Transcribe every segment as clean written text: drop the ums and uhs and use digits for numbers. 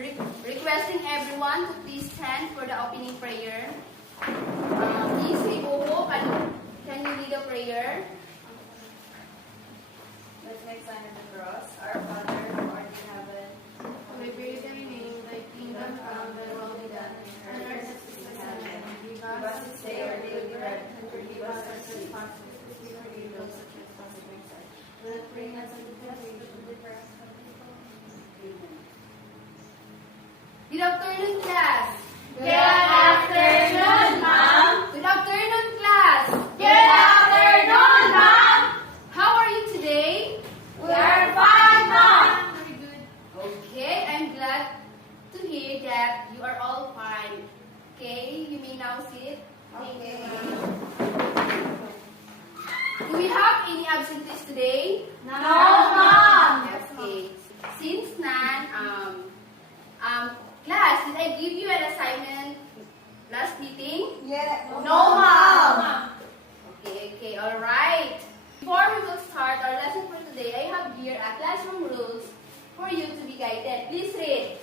Requesting everyone to please stand for the opening prayer. Please, Ibuho, can you lead a prayer? Let's make sign of the cross. Our Father, who art in heaven, May praise thy name, thy kingdom come, thy will be done, on earth as it is in heaven. give us this day our daily bread, and forgive us our trespasses, as we forgive those who trespass against us. Do not bring us into temptation, but deliver us from evil. Amen. Good afternoon, class. Good afternoon, ma'am. Good afternoon, class. Good afternoon, ma'am. How are you today? We are fine, ma'am. Very good. Okay, I'm glad to hear that you are all fine. Okay, you may now sit. Okay. Do we have any absentees today? No, ma'am. Okay. Since none, class, did I give you an assignment last meeting? Yeah. No, ma'am. Okay, alright. Before we will start our lesson for today, I have here a classroom rules for you to be guided. Please read.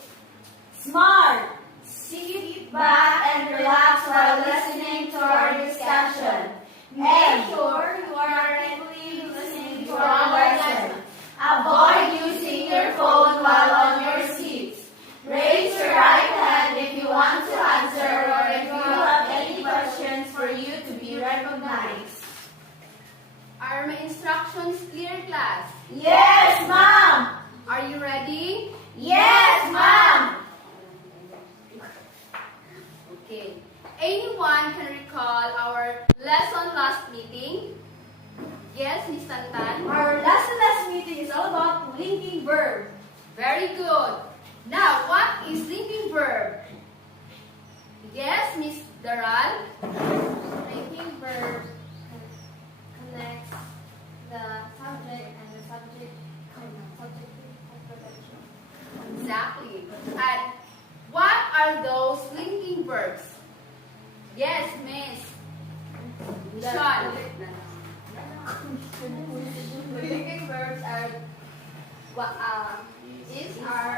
Smart. Sit back and relax while listening to our discussion. Make sure you are actively listening to our lesson. Avoid using your phone while on your seats. Raise your right hand if you want to answer or if you have any questions for you to be recognized. Are my instructions clear, class? Yes, ma'am. Are you ready? Yes, ma'am. Okay. Anyone can recall our lesson last meeting? Yes, Miss Tantan? Our lesson last meeting is all about linking verb. Very good. Now, what is linking verb? Yes, Miss Daral? Linking verb connects the subject and the subject complementation. Exactly. And what are those linking verbs? Yes, Miss. Sean. Linking verbs are is, are,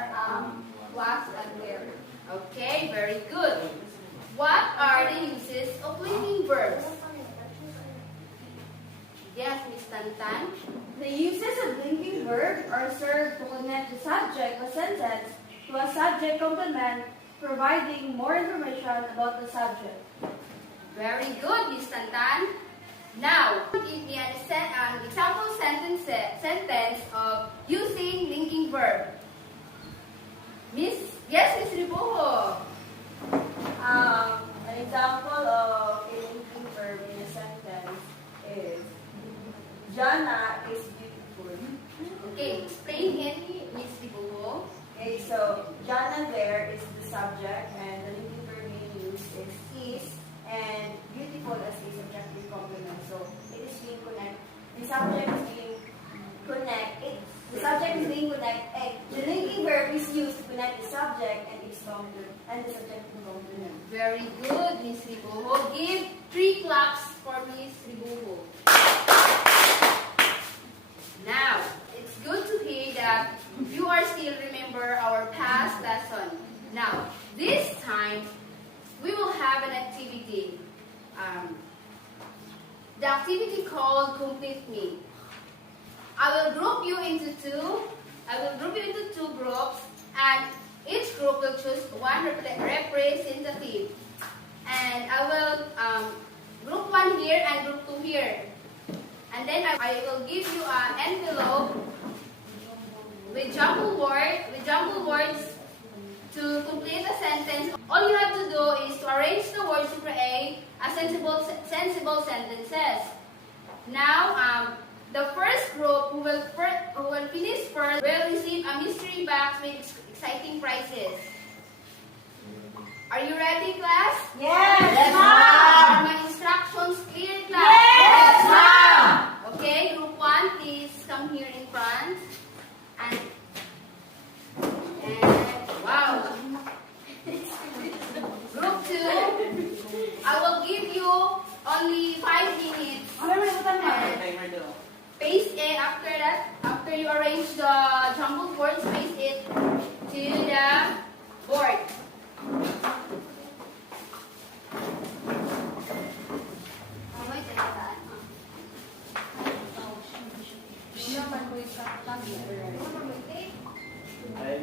was, and were. Okay, very good. What are the uses of linking verbs? Yes, Miss Tantan. The uses of linking verb are served to connect the subject of a sentence to a subject complement, providing more information about the subject. Very good, Miss Tantan. Now, give me an example sentence of using linking verb. Yes, Miss Ribuho. An example of a linking verb in a sentence is Jana is beautiful. Okay, explain it, Miss Ribuho. Okay, so Jana there is the subject and the linking verb being used is and beautiful as the subjective complement. So it is being connected. The subject is being connected. The subject is being connected. The linking verb is used to connect the subject and its complement and the subjective complement. Very good, Miss Ribuho. Give 3 claps for Miss Ribuho. Now, it's good to hear that you are still remember our past lesson. Now, this time, we will have an activity. The activity called Complete Me. I will group you into two groups, and each group will choose one representative. And I will group 1 here and group 2 here. And then I will give you an envelope with jumble words to complete a sentence. All you have to do is to arrange the words to create a sensible sentences. Now, the first group who will finish first will receive a mystery box with exciting prizes. Are you ready, class? Yes, Are my instructions clear, class? Yes, ma'am. Okay, group 1, please come here in front. And wow. Group 2, I will give you only 5 minutes. And paste it after that. After you arrange the jumbled words, paste it to the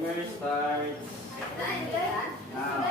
Timer starts now.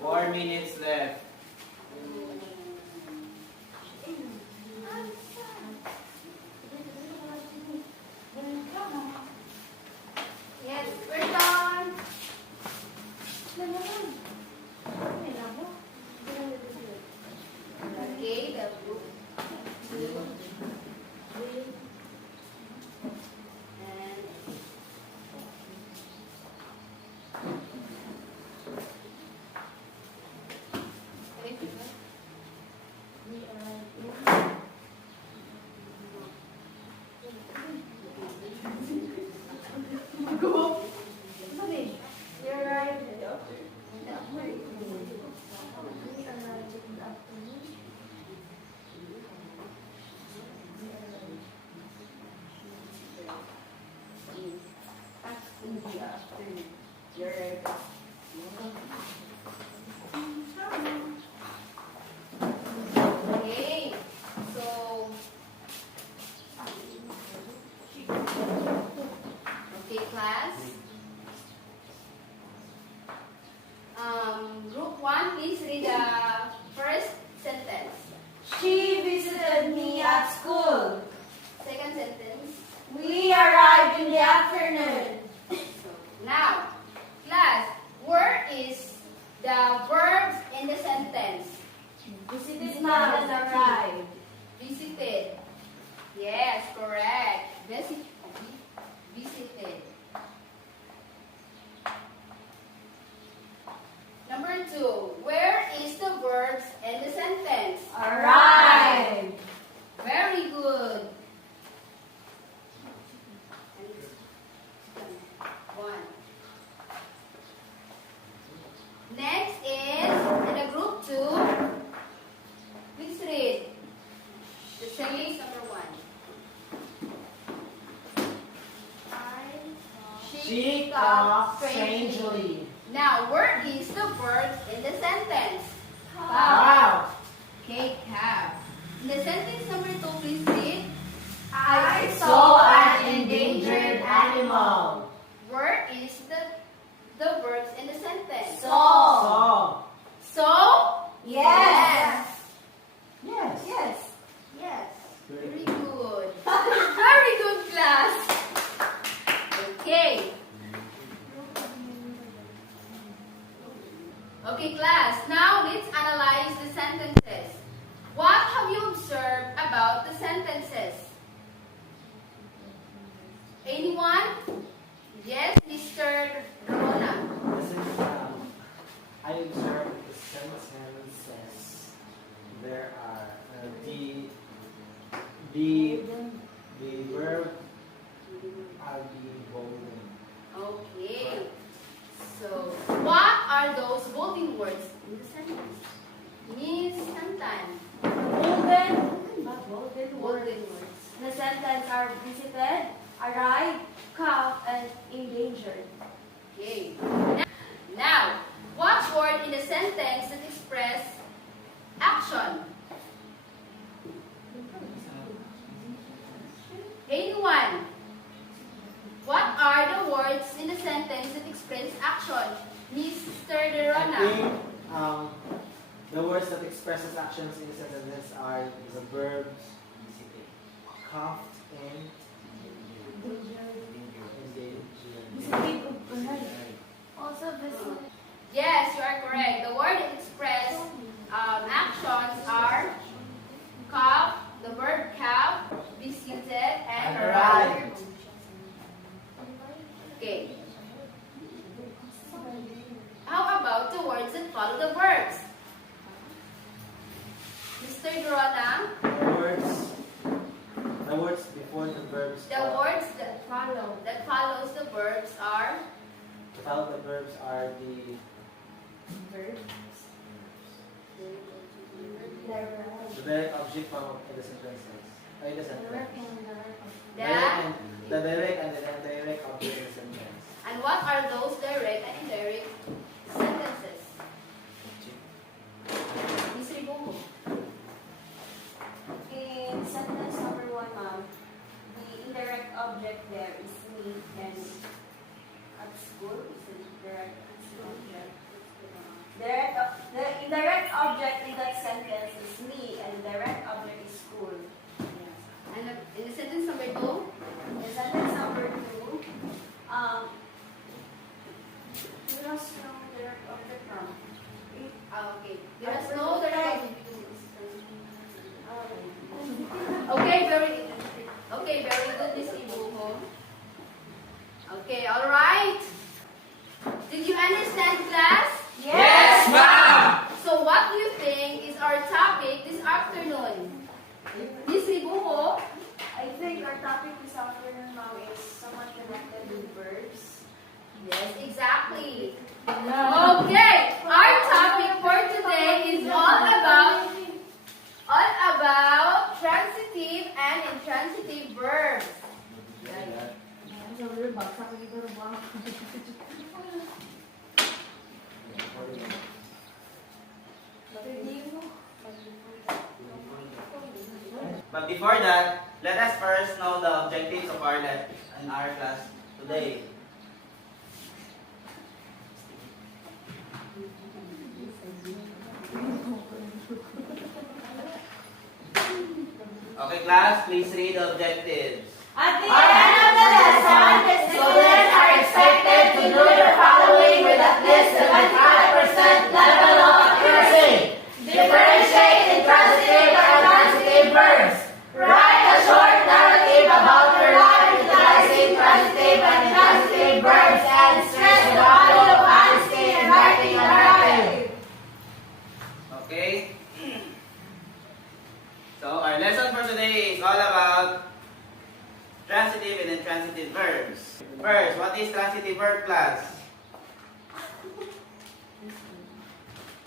Four minutes left. Yes, we're done. Okay, the group 2. And okay, so okay, class. Group 1, please read the first sentence. She visited me at school. Second sentence. We arrived in the afternoon. So, now, class, where is the verbs in the sentence? Visited not and arrived. Visited. Yes, correct. Visited. Number 2, where is the verbs in the sentence? Arrived. Very good. One. Next is in the group 2. Please read the sentence number 1. She talks strangely. Now, where is the verb in the sentence? Wow. Okay, have. In the sentence number 2, please read. I saw an endangered animal. Where is the verbs in the sentence? Saw. So? Yes. Yes. Yes. Yes. Very good. Very good, class. Okay. Okay, class. Now let's analyze the sentences. What have you observed about the sentences? Anyone? Yes, Mr. Rona. I observed the sentences. There are the verb are being golden. Okay. So, what are those holding words in the sentence? Miss Santan. Golden Holding words. The sentence are visited, arrived, caught, and endangered. Okay. Now, what word in the sentence that express action? Anyone? What are the words in the sentence that express action? Mr. I Derona. think the words that expresses actions in the sentences are the verbs cuffed and endangered. Okay. How about the words that follow the verbs? Mr. Dorona, The words before the verbs. the words that follows the verbs are Without the verbs are the direct object form in the sentences. In the sentence. the The direct and the indirect object in the sentence. and what are those direct and indirect sentences? Miss Ribomo. In sentence number 1, ma'am, the indirect object there is me, and at school is the direct object. The indirect object in that sentence is me, and the direct object is school. And in the sentence number 2, In sentence number 2, there was no direct object from. okay. There is no direct object. Okay, very good, Miss Ribomo. Okay, all right. Did you understand, class? Yes, ma'am. So what do you think is our topic this afternoon? Miss Ribomo? I think our topic this afternoon, ma'am, is somewhat connected with verbs. Yes, exactly. Okay, our topic for today is all about transitive and intransitive verbs. But before that, let us first know the objectives of our in our class today. Okay, class, please read the objectives. At the end of the lesson, students are expected to do the following with at least 75% level of accuracy. Differentiate intransitive and transitive verbs. Write a short narrative about your life utilizing transitive and intransitive verbs and stress the value of honesty in writing a narrative. Okay? So our lesson for today is all about transitive and intransitive verbs. First, what is transitive verb, class?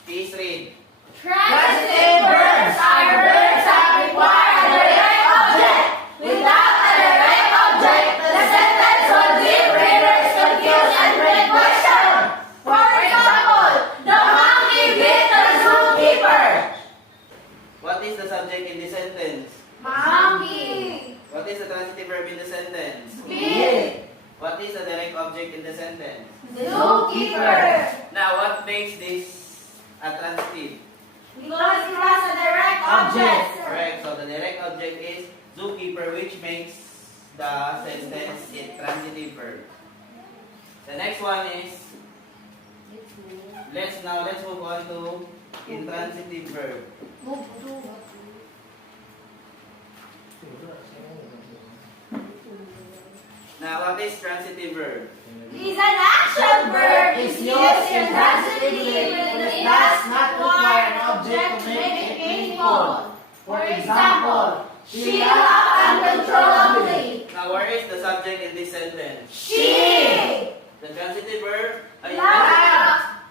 Please read. Transitive verbs are verbs that require a direct object. Without a direct object, the sentence will leave readers confused and with questions. For example, the monkey beat the zookeeper. What is the subject in the sentence? Monkey. What is the transitive verb in the sentence? Beat. What is the direct object in the sentence? Zookeeper. Now, what makes this a transitive? Because it has a direct object. Correct. So the direct object is zookeeper, which makes the sentence a transitive verb. The next one is let's move on to intransitive verb. Now, what is transitive verb? Is an action verb is used intransitively when it does not require an object to make it meaningful. For example, she laughed uncontrollably. Now, where is the subject in this sentence? She The transitive verb? laughed.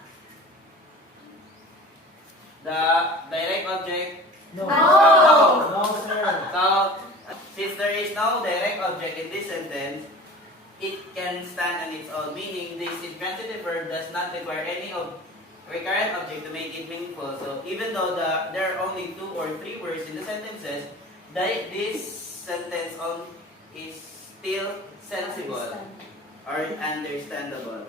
The direct object? No. No, sir. So, since there is no direct object in this sentence, it can stand on its own, meaning this intransitive verb does not require any recurrent object to make it meaningful. So even though there are only 2 or 3 words in the sentences, this sentence is still sensible or understandable.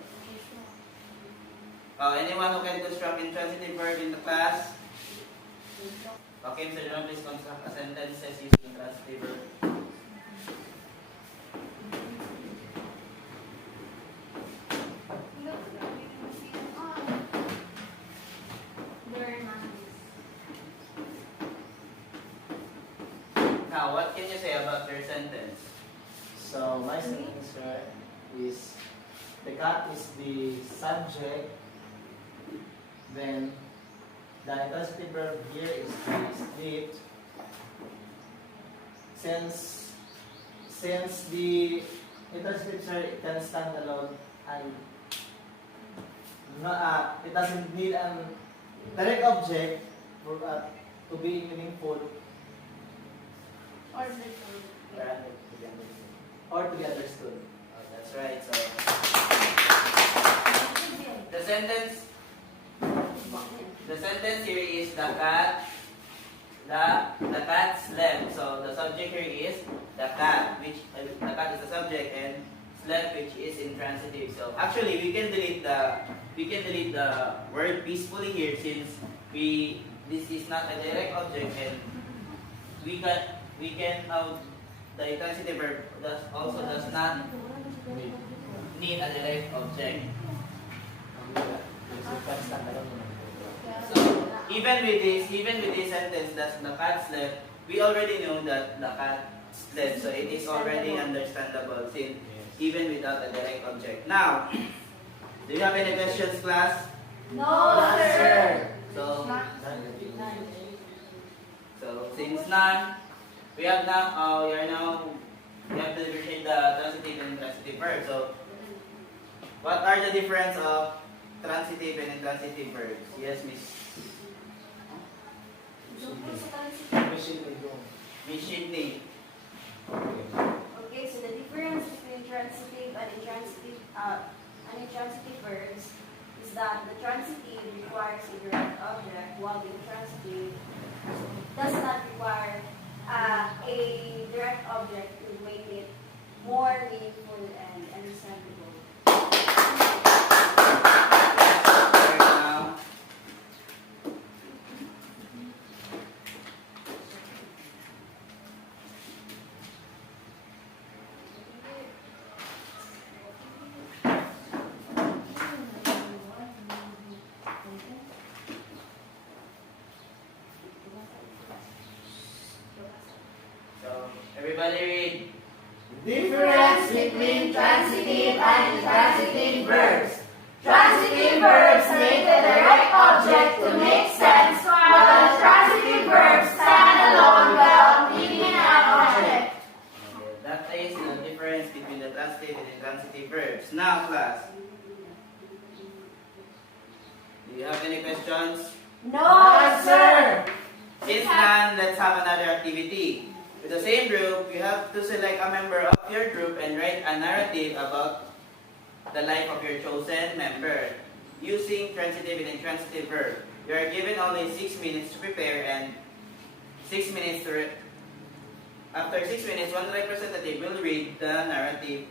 Anyone who can construct intransitive verb in the class? Okay, Mr. John, please construct a sentence using intransitive verb. Now, what can you say about your sentence? So my sentence, sir, is the cat is the subject, then the intransitive verb here is the split. Since the intransitive verb can stand alone and it doesn't need an direct object for to be meaningful or to be understood. Oh, that's right. So the sentence here is the cat slept. So the subject here is the cat, which the cat is the subject, and slept, which is intransitive. So actually, we can delete the word peacefully here, since this is not a direct object, and we can the intransitive verb does not need a direct object. So even with this sentence, that the cat slept, we already know that the cat slept. So it is already understandable, since even without a direct object. Now, do you have any questions, class? No, sir. So since none, we have to differentiate the transitive and intransitive verbs. So what are the difference of transitive and intransitive verbs? Yes, Miss Shidney. Okay, so the difference between transitive and intransitive verbs is that the transitive requires a direct object, while the intransitive does not require a direct object to make it more meaningful and understandable. So everybody read. Difference between transitive and intransitive verbs. Transitive verbs need a direct object to make sense, while intransitive verbs stand alone without needing an object. Okay, that is the difference between the transitive and intransitive verbs. Now, class, do you have any questions? No, sir. Since none, let's have another activity. With the same group, you have to select a member of your group and write a narrative about the life of your chosen member using transitive and intransitive verb. You are given only 6 minutes to prepare and 6 minutes to after 6 minutes, one representative will read the narrative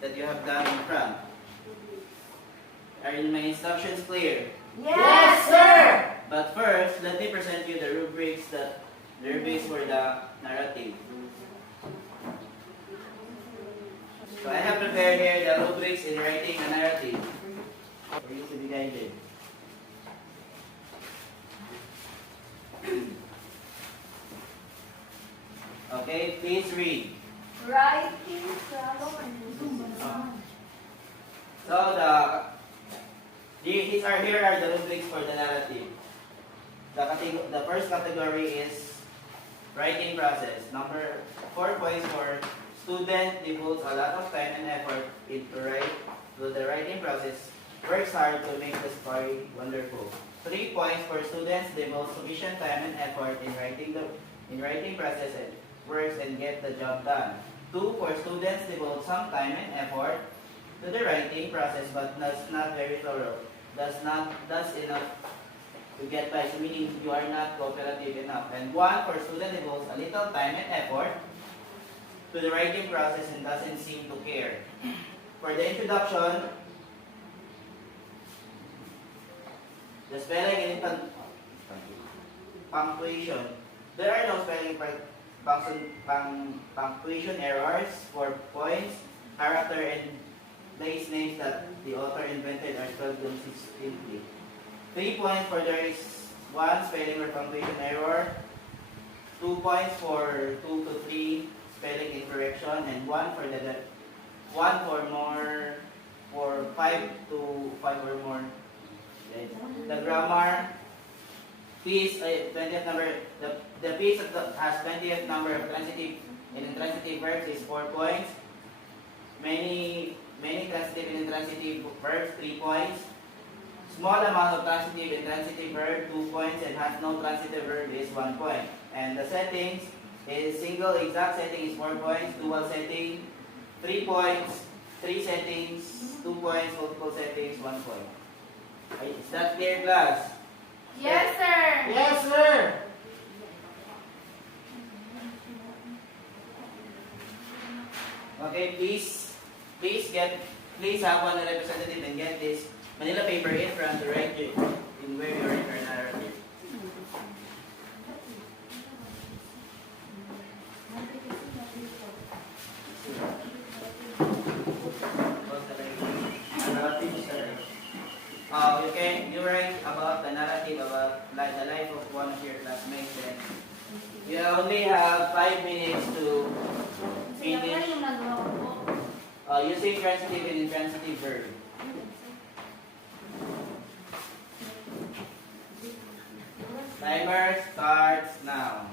that you have done in front. Are my instructions clear? Yes, sir. But first, let me present you the rubrics for the narrative. So I have prepared here the rubrics in writing a narrative for you to be guided. Okay, please read. Writing So here are the rubrics for the narrative. The first category is writing process. Number 4 points for student devotes a lot of time and effort to the writing process, works hard to make the story wonderful. 3 points for students devote sufficient time and effort in writing process and works and get the job done. 2 for students devote some time and effort to the writing process but that's not very thorough. That's enough to get by, meaning you are not cooperative enough. And 1 for student devotes a little time and effort to the writing process and doesn't seem to care. For the introduction, the spelling and punctuation. There are no spelling punctuation errors for points, character, and place names that the author invented are spelled consistently. 3 points for there is 1 spelling or punctuation error, 2 points for 2 to 3 spelling incorrection, and 1 for 5 5 or more. Okay. The grammar piece, 20th number, the piece has 20th number of transitive and intransitive verbs is 4 points. Many transitive and intransitive verbs, 3 points. Small amount of transitive and intransitive verb, 2 points, and has no transitive verb is 1 point. And the settings is single exact setting is 4 points, dual setting 3 points, 3 settings 2 points, multiple settings 1 point. Is that clear, class? Yes, sir. Yes, sir. Okay, please have one representative and get this Manila paper in front to write it in where you write your narrative. You write about the narrative about the life of one of your classmates. Then you only have 5 minutes to finish using transitive and intransitive verb. Timer starts now.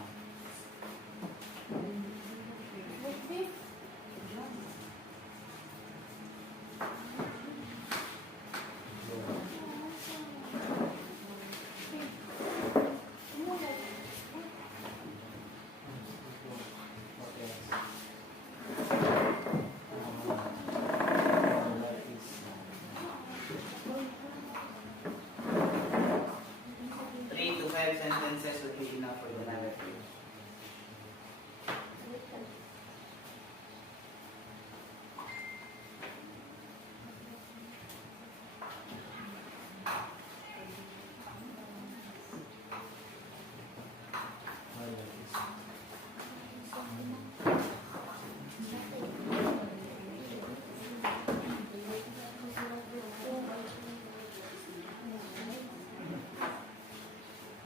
Sentences would be enough for the narrative.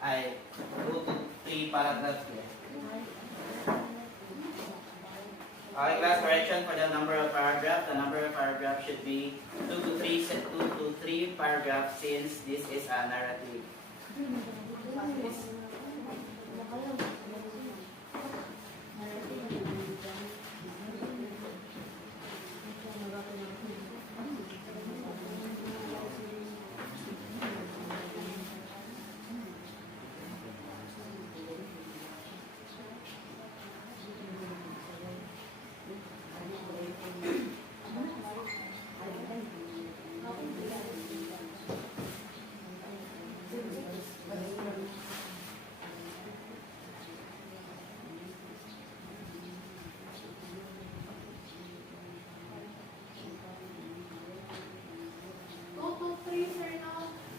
I 2 to 3 paragraphs here. Okay, class correction for the number of paragraphs. The number of paragraphs should be 2 to 3 paragraphs since this is a narrative.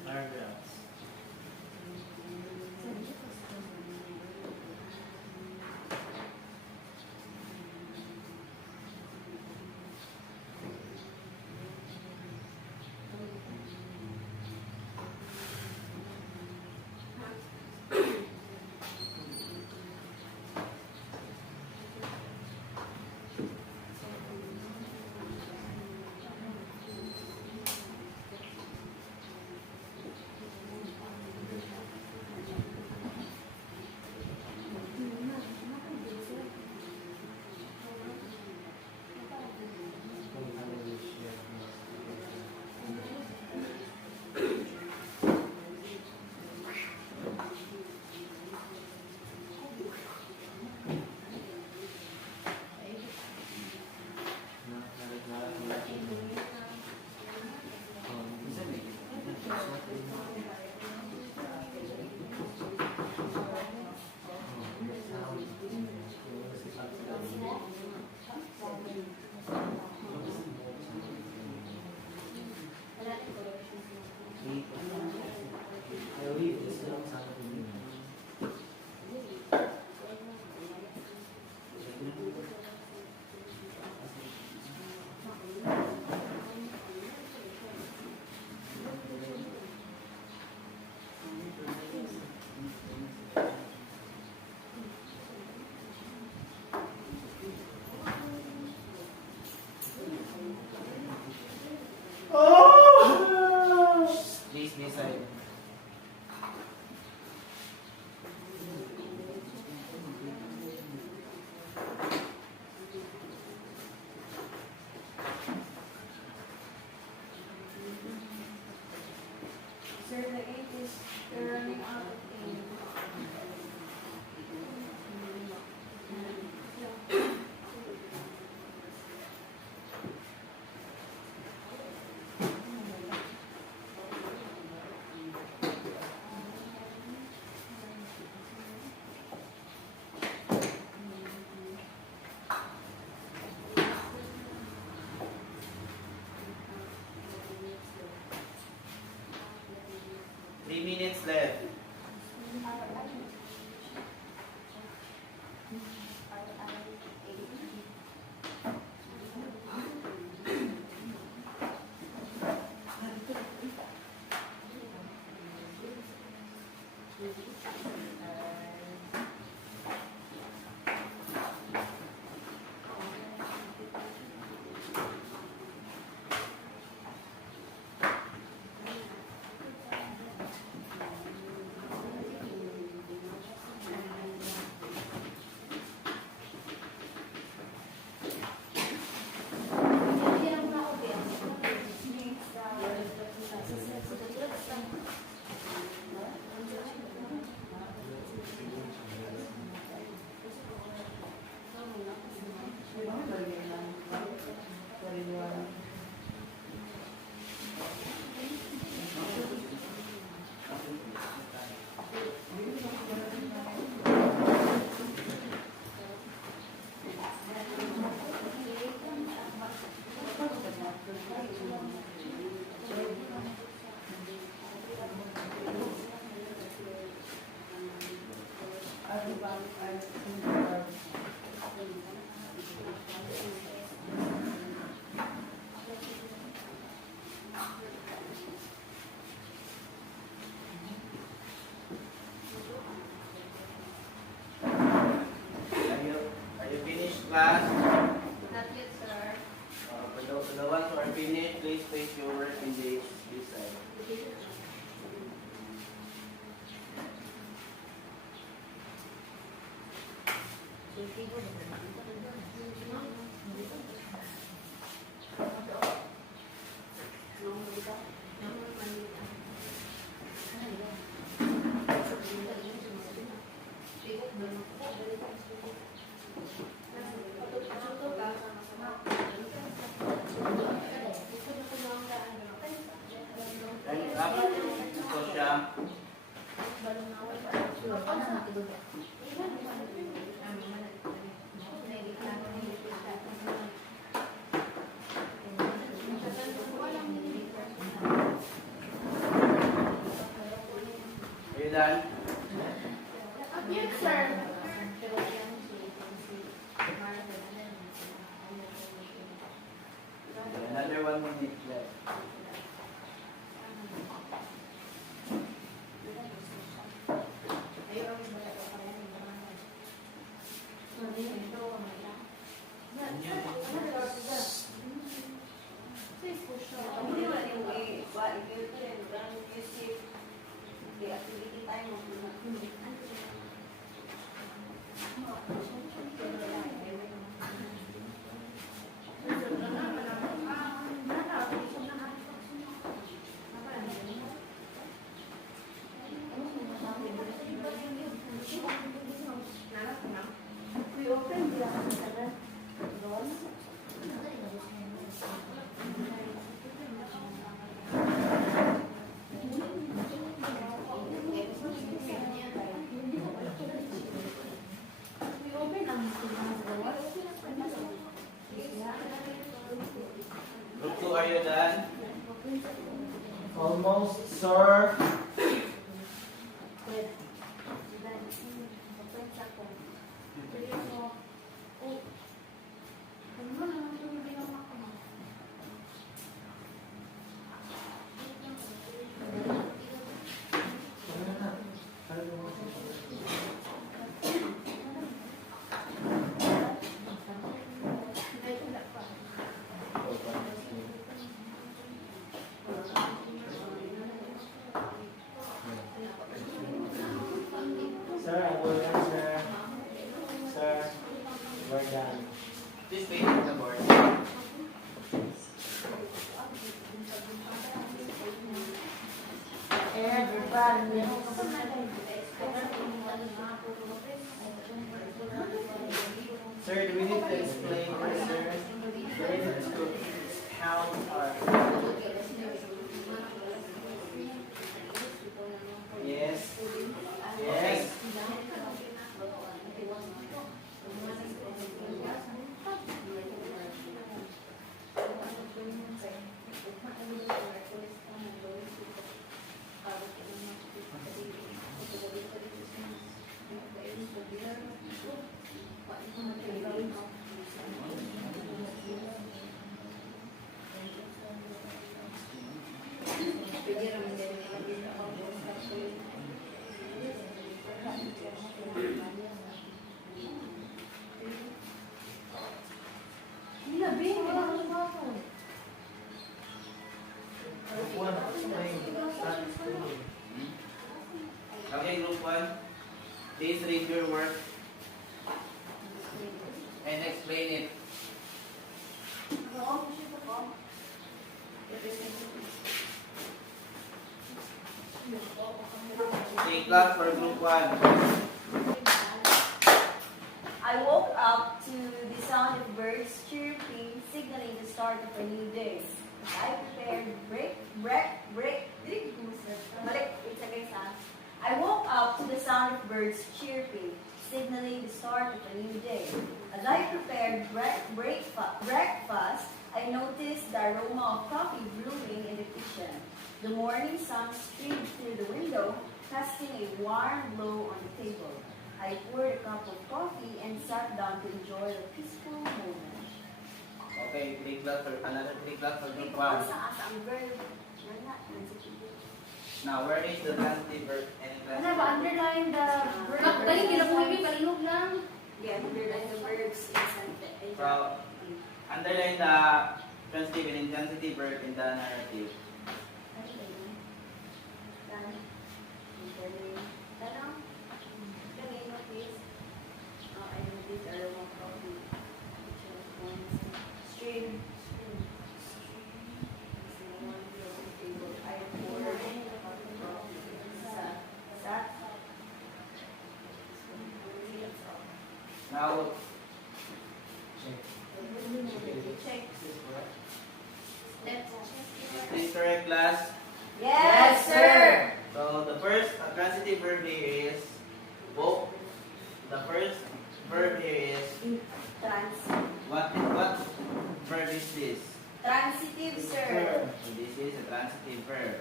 Paragraphs. Oh! This side. Sir, the 8 is you're running out of ink. 3 minutes left. Are you finished, class? Not yet, sir. For the ones who are finished, please place your work in this side. Time up. Ito siya. Are you done? Yes, sir. Another 1 minute left. The activity time of the we open the doors. Group 2, are you done? Almost, sir. Everybody. Sir, do we need to explain this, sir? Do we need to count our... Yes. Yes. One, explain. Start explaining. Okay, group 1. Please read your work and explain it. Take class for group 1. I woke up to the sound of birds chirping, signaling the start of a new day. I prepared I woke up to the sound of birds chirping, signaling the start of a new day. As I prepared breakfast, I noticed the aroma of coffee brewing in the kitchen. The morning sun streamed through the window, casting a warm glow on the table. I poured a cup of coffee and sat down to enjoy the peaceful moment. Okay, another 3 class for group 1. Now, where is the transitive verb? Any class? Ano ba, underline the verb. Balik nila po yung palihog lang. Yeah, underline the verbs in sentence. So, underline the transitive and intransitive verb in the narrative. Now, Check. is this correct, class? Yes, sir. So, the first transitive verb here is woke. The first verb here is what verb is this? Transitive, sir. So this is a transitive verb.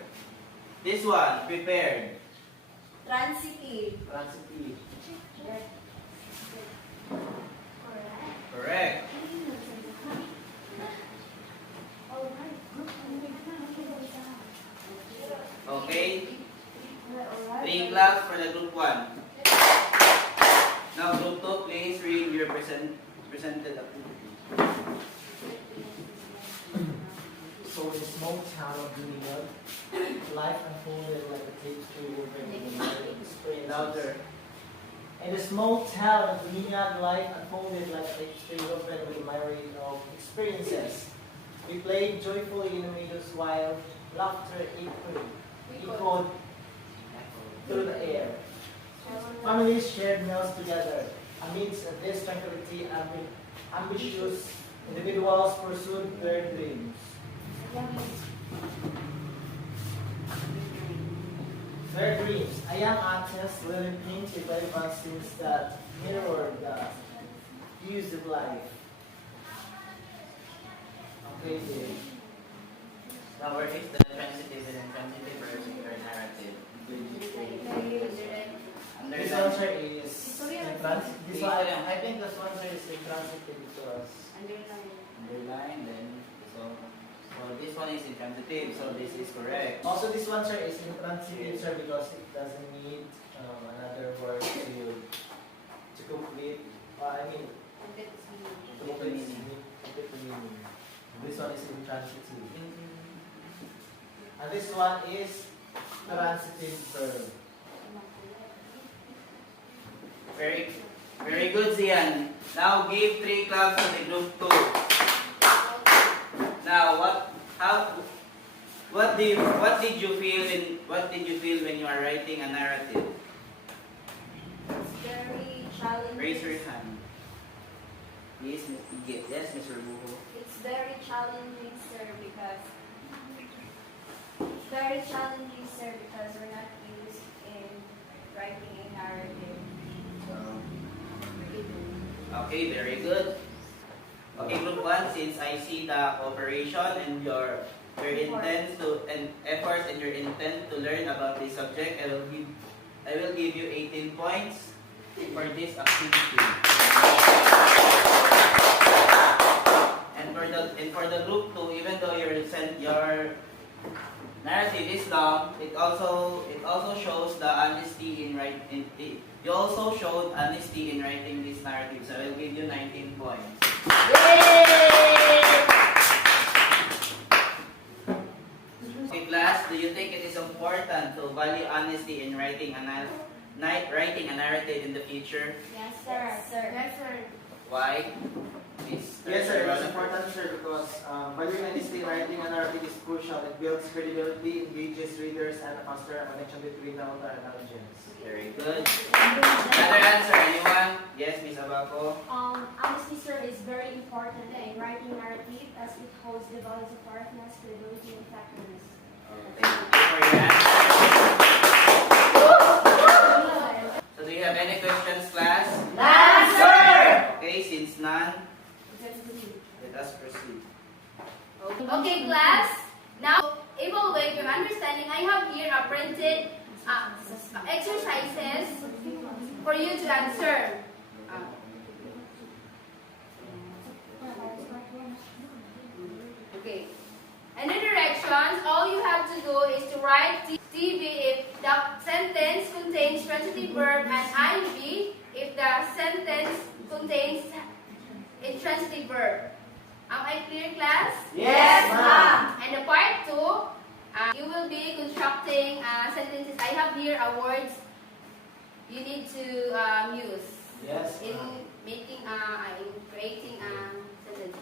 This one, prepared. Transitive. Transitive. Correct. Okay. 3 class for the group 1. Now group 2, please read your presented activity. So in a small town of New York, life unfolded like a tapestry woven experience. Louder. In the small town of New York, life unfolded like a tapestry woven with a myriad of experiences. We played joyfully in the meadows while laughter echoed through the air. Families shared meals together. Amidst this tranquility, ambitious individuals pursued their dreams. Their dreams. A young artist living painted by scenes that mirrored the views of life. Okay, Dave. Now where is the transitive and intransitive verbs in your narrative? This answer is intransitive. This one, I think this answer is intransitive to us. Underline, then so this one is intransitive, so this is correct. Also, this one, sir, is intransitive, sir, because it doesn't need another word to complete. I mean, to complete the meaning. This one is intransitive. And this one is transitive verb. Very good, Zian. Now give 3 claps to the group 2. Now What did you feel when you are writing a narrative? It's very challenging. Raise your hand. Yes, Mr. Buho. It's very challenging, sir, because we're not used in writing a narrative. Okay, very good. Okay, group 1, since I see the cooperation and your intent and efforts and your intent to learn about this subject, I will give you 18 points for this activity. And for the group 2, even though your narrative is long, it also shows the honesty in writing. You also showed honesty in writing this narrative, so I will give you 19 points. Okay, class, do you think it is important to value honesty in writing a narrative in the future? Yes, sir. Yes, sir. Why? Yes, sir. It's important, sir, because valuing honesty in writing a narrative is crucial. It builds credibility, engages readers, and fosters a connection between the author and audience. Very good. Another answer, anyone? Yes, Miss Abaco. Honesty, sir, is very important in writing narrative as it holds the values of correctness, credibility, and effectiveness. Thank you for your answer. So do you have any questions, class? None, sir. Okay, since none, let us proceed. Okay, class. Now, evaluate your understanding. I have here a printed exercises for you to answer. Okay. And the directions, all you have to do is to write TB if the sentence contains transitive verb and IB if the sentence contains intransitive verb. Am I clear, class? Yes, ma'am. And the part 2, you will be constructing sentences. I have here words you need to use Yes. in making in creating sentences.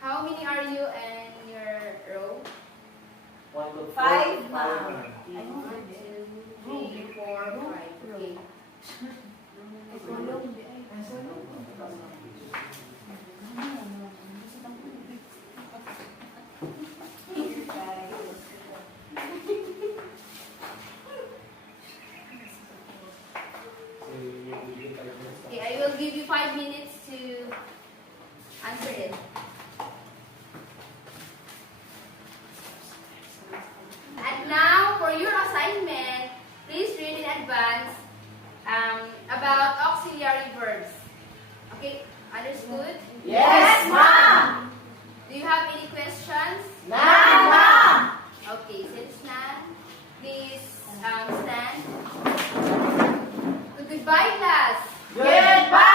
How many are you in your row? 1 to 5, ma'am. 1, 2, 3, 4, 5. Okay. Okay, I will give you 5 minutes to answer it. And now, for your assignment, please read in advance about auxiliary verbs. Okay, understood? Yes, ma'am. Do you have any questions? None, ma'am. Okay, since none, please stand. Goodbye, class. Goodbye.